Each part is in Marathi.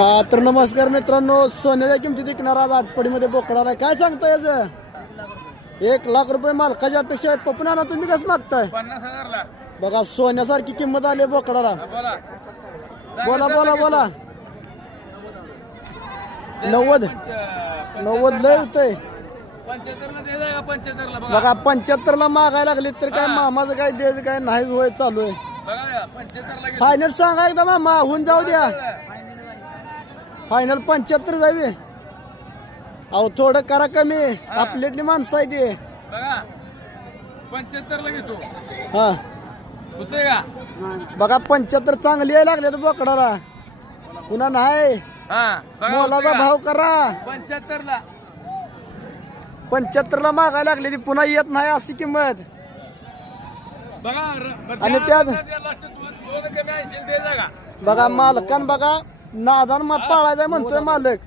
तर नमस्कार मित्रांनो सोन्याच्या किमतीत विकणार आज आटपडीमध्ये बोकडा आहे. काय सांगता याचं एक लाख रुपये मालकाच्या अपेक्षा आहे. पप्पू नाना तुम्ही कसं मागताय? पन्नास हजारला. बघा सोन्यासारखी किंमत आली आहे बोकडाला. बोला. बोला बोला बोला. नव्वद. नव्वद लय होतंय. पंच्याहत्तरला दे जा का पंच्याहत्तरला बघा. बघा पंच्याहत्तर ला मागायला लागली तर काय मामाचं काय द्यायचं काय नाही होय चालू आहे. बघा पंच्याहत्तरला घे. फायनल सांगा एकदा मामा होऊन जाऊ द्या. फायनल पंच्याहत्तर जावी. अहो थोडं करा कमी. आपल्यातली माणसं आहे ते बघा. पंच्याहत्तरला घेतो. हा. होतंय का? बघा पंच्याहत्तर चांगली आहे लागले तर बोकडाला. पुन्हा नाही. हा बघा मोलाचा भाव करा. पंच्याहत्तर ला मागायला लागली ती पुन्हा येत नाही अशी किंमत. बघा र- आणि त्यात- दोन कमी ऐंशी बघा मालकान बघा. नादान मग पाळायचा म्हणतोय मालक.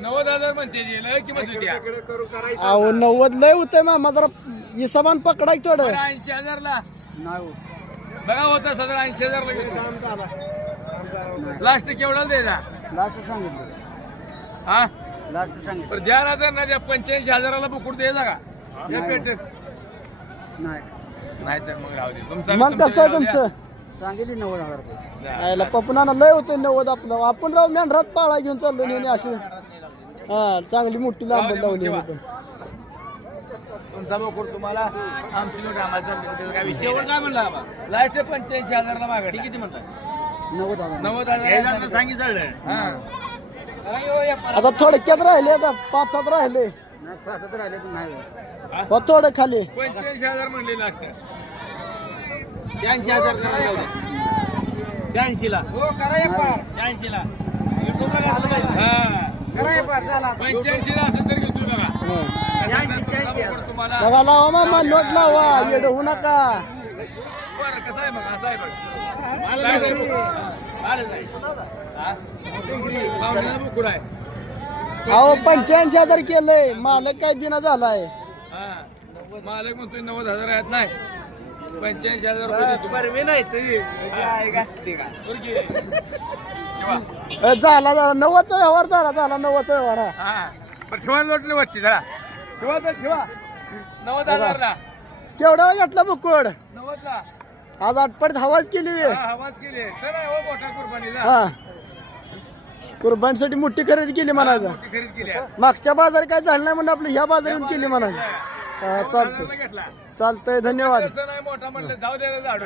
नव्वद हजार म्हणते ती, लय किंमत होती या. अहो नव्वद लय होतंय मामा जरा हिसाबान पकडाय थोडं. बरं, ऐंशी हजारला. बघा होता सदर ऐंशी हजारला घेतो लास्ट केवढा द्यायचा? हा? बरं द्या ना तर ना द्या पंच्याऐंशी हजाराला बुकुड द्यायचा का? द्या पेटेत नाही. तर मग राहू दे. तुमचा मग कसं आहे तुमचं? सांगितली नव्वद हजार रुपये. लय होतोय नव्वद आपलं. आपण राव मेंढरात पाळा घेऊन चाललो नेहमी अशी. हा चांगली मोठी लांब लावली आहे पण. तुमचा बोकड तुम्हाला आमची लोक आम्हाला चालली त्याचा काय विषय काय म्हणला लास्ट पंच्याऐंशी हजारला मागा किती म्हणता नव्वद हजार. नव्वद हजार सांगितलं. आता थोडक्यात राहिले आता पाच सात राहिले. नाही पासष्ट राहिले पण नाही. हो थोडे खाली. पंच्याऐंशी हजार म्हणले लास्ट. शहाऐंशी हजार शहाऐंशीला. हो करा शहाऐंशीला. पंच्याऐंशीला असेल तर घेतो बघा तुमचा बोकड तुम्हाला बघा लावा मामा नोट लावा. येड होऊ नका. बरं कसं आहे मग असं आहे बघ. काय करू? आलं नाही. हा? पाहुण्याला बुकुड आहे. अहो पंच्याऐंशी हजार केलंय. मालक काय दिना झालाय? हा. मालक म्हणतोय नव्वद हजार आहेत नाही. पंच्याऐंशी हजार रुपये. ए, झाला झाला. नव्वदचा व्यवहार झाला झाला नव्वदचा व्यवहार हा. बरं ठेवा लोटले वरची जरा. ठेवा तर ठेवा. नव्वद हजारला. केवढा घेतला बुकुड नव्वदला. आज आटपडीत हवाच केली. हा, आवाज केली. सर हो मोठा कुर्बानीला. हा. कुर्बानीसाठी मोठी खरेदी केली म्हणायचं. मागच्या बाजार काय झालं नाही म्हणून आपलं ह्या बाजारातून केली म्हणायचं. चालतंय. घेतला चालतंय धन्यवाद. नाही मोठा म्हणलं जाऊ दे झाडू